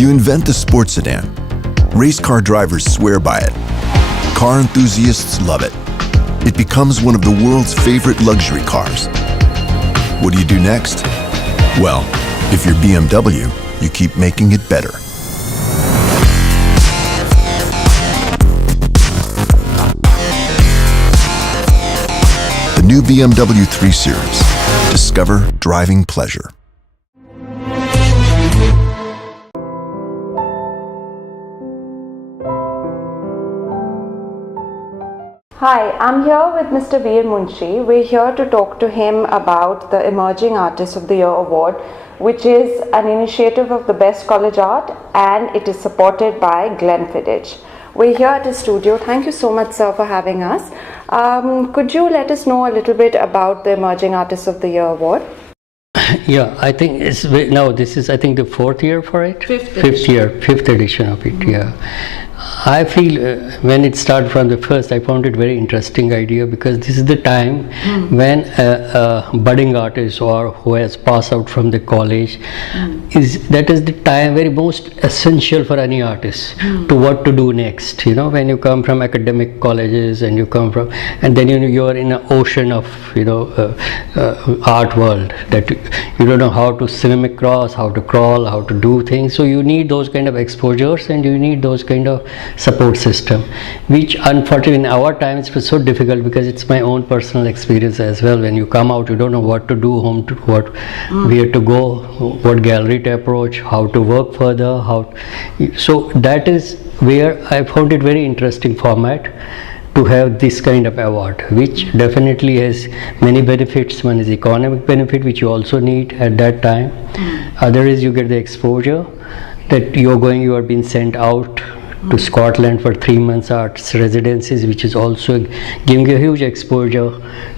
You invent the sports sedan. Race car drivers swear by it. Car enthusiasts love it. It becomes one of the world's favorite luxury cars. What do you do next? Well, if you're BMW, you keep making it better. The new BMW 3 Series. Discover driving pleasure. Hi, I'm here with Mr. Veer Munshi. We're here to talk to him about the Emerging Artist of the Year Award, which is an initiative of the Best College Art, and it is supported by Glenfiddich. We're here at his studio. Thank you so much, sir, for having us. Could you let us know a little bit about the Emerging Artist of the Year Award? Yeah, I think this is I think the fourth year for it. Fifth edition of it. Yeah. I feel when it started from the first, I found it very interesting idea, because this is the time when a budding artist or who has passed out from the college that is the time very most essential for any artist to what to do next. You know, when you come from academic colleges and you come from, and then you are in an ocean of art world that you don't know how to swim across, how to crawl, how to do things. So you need those kind of exposures, and you need those kind of support system, which unfortunately in our times it was so difficult, because it's my own personal experience as well. When you come out, you don't know what to do, where to go, what gallery to approach, how to work further, so that is where I found it very interesting format to have this kind of award, which definitely has many benefits. One is economic benefit, which you also need at that time. Other is you get the exposure that you are being sent out to Scotland for 3 months arts residencies, which is also giving you a huge exposure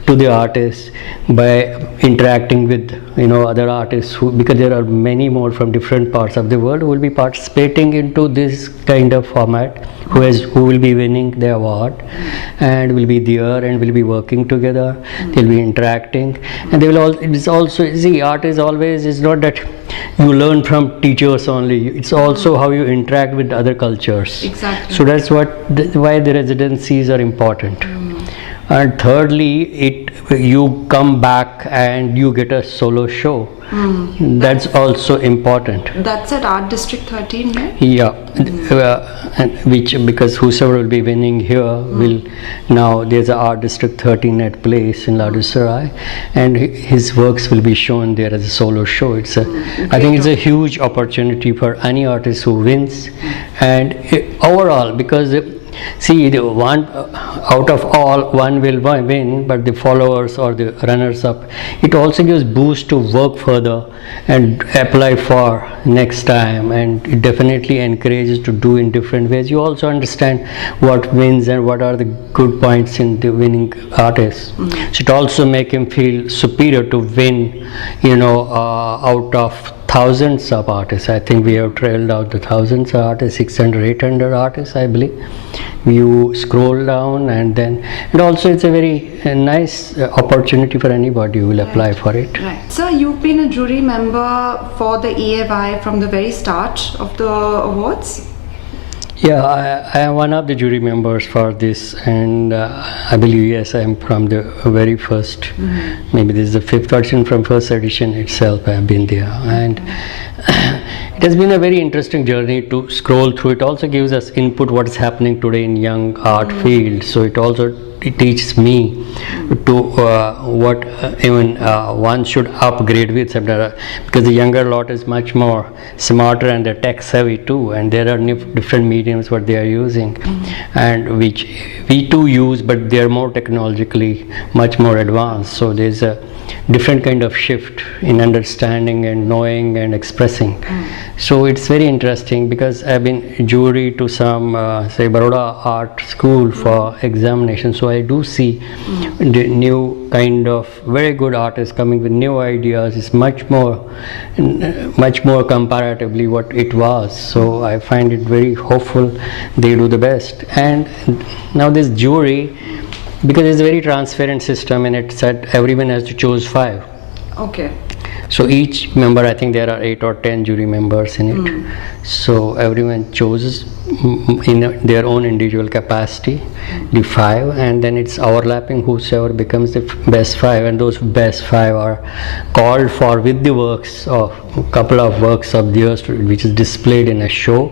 to the artists by interacting with other artists, because there are many more from different parts of the world who will be participating into this kind of format, who will be winning the award and will be there and will be working together. They'll be interacting, and they will all. It's also, see, art is always, it's not that you learn from teachers only, it's also how you interact with other cultures. Exactly. So that's why the residencies are important. And thirdly, you come back and you get a solo show. That's also important. That's at Art District 13, right? Yeah, because whosoever will be winning here will now, there's a Art District 13 at place in Ladusserai, and his works will be shown there as a solo show. I think it's a huge opportunity for any artist who wins, and overall, because see, the one out of all, one will win, but the followers or the runners up, it also gives boost to work further and apply for next time, and it definitely encourages to do in different ways. You also understand what wins and what are the good points in the winning artists. So it also make him feel superior to win, out of thousands of artists. I think we have trailed out the thousands of artists, 600, 800 artists, I believe. You scroll down, and also it's a very nice opportunity for anybody who will apply for it. Right. So you've been a jury member for the EAY from the very start of the awards? Yeah, I am one of the jury members for this, and I believe, yes, I am from the very first. Maybe this is the fifth edition. From first edition itself I have been there, and it has been a very interesting journey to scroll through. It also gives us input what is happening today in young art field. So it teaches me to what even one should upgrade with, because the younger lot is much more smarter and they're tech savvy too, and there are different mediums what they are using, and which we too use, but they are more technologically much more advanced. So there's a different kind of shift in understanding and knowing and expressing. So it's very interesting, because I've been jury to some say Baroda Art School for examination, so I do see the new kind of very good artists coming with new ideas. It's much more comparatively what it was. So I find it very hopeful they do the best. And now this jury, because it's a very transparent system, and it said everyone has to choose 5. Okay. So each member, I think there are 8 or 10 jury members in it. So everyone chooses in their own individual capacity the 5, and then it's overlapping whosoever becomes the best 5, and those best 5 are called for with the works of a couple of works of theirs which is displayed in a show.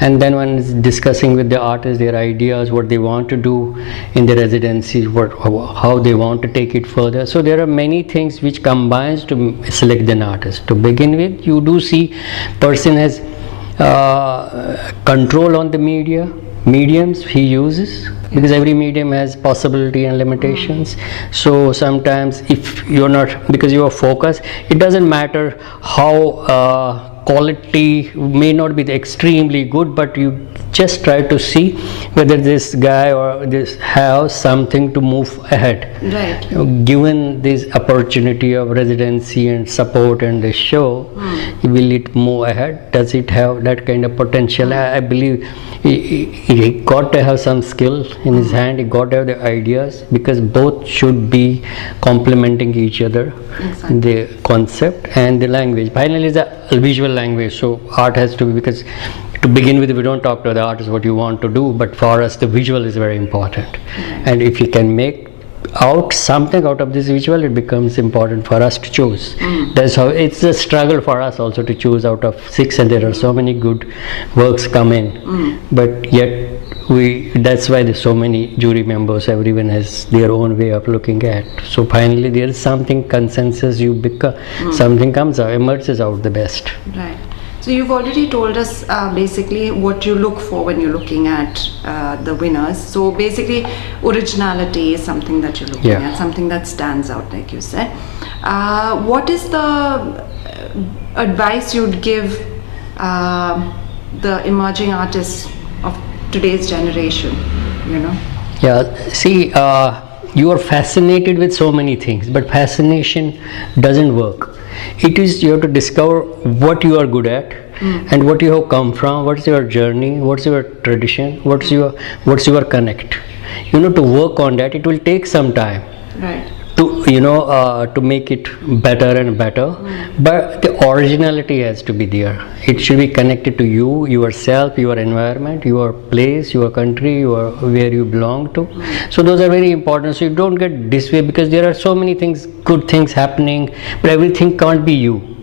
And then when it's discussing with the artists their ideas, what they want to do in the residency, how they want to take it further. So there are many things which combines to select an artist. To begin with, you do see person has control on the mediums he uses, because every medium has possibility and limitations. So sometimes if you're not, because you are focused, it doesn't matter how quality may not be extremely good, but you just try to see whether this guy or this has something to move ahead. Right. Given this opportunity of residency and support and the show, will it move ahead? Does it have that kind of potential? I believe he got to have some skill in his hand, he got to have the ideas, because both should be complementing each other. Exactly. The concept and the language. Finally, is a visual language, so art has to be, because to begin with, we don't talk to the artist what you want to do, but for us the visual is very important. And if you can make out something out of this visual, it becomes important for us to choose. That's how it's a struggle for us also to choose out of 6, and there are so many good works come in, but yet that's why there's so many jury members. Everyone has their own way of looking at. So finally there is something consensus, you become something comes out, emerges out the best. Right. So you've already told us basically what you look for when you're looking at the winners. So basically originality is something that you're looking at, something that stands out, like you said. What is the advice you'd give the emerging artists of today's generation, you know? Yeah, see, you are fascinated with so many things, but fascination doesn't work. It is, you have to discover what you are good at, and what you have come from, what's your journey, what's your tradition, what's your connect. To work on that, it will take some time. Right. To make it better and better, but the originality has to be there. It should be connected to you, yourself, your environment, your place, your country, where you belong to. So those are very important. So you don't get this way, because there are so many things, good things happening, but everything can't be you.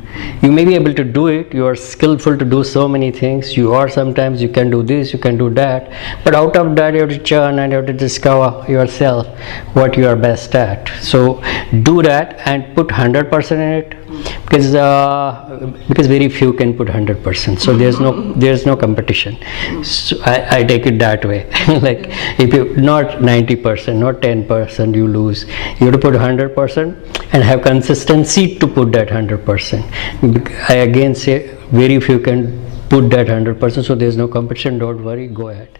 You may be able to do it, you are skillful to do so many things, sometimes you can do this, you can do that, but out of that you have to churn and you have to discover yourself what you are best at. So do that and put 100% in it, because very few can put 100%. So there's no competition. So I take it that way. Like if you not 90%, not 10%, you lose. You have to put 100% and have consistency to put that 100%. I again say very few can put that 100%. So there's no competition. Don't worry. Go ahead.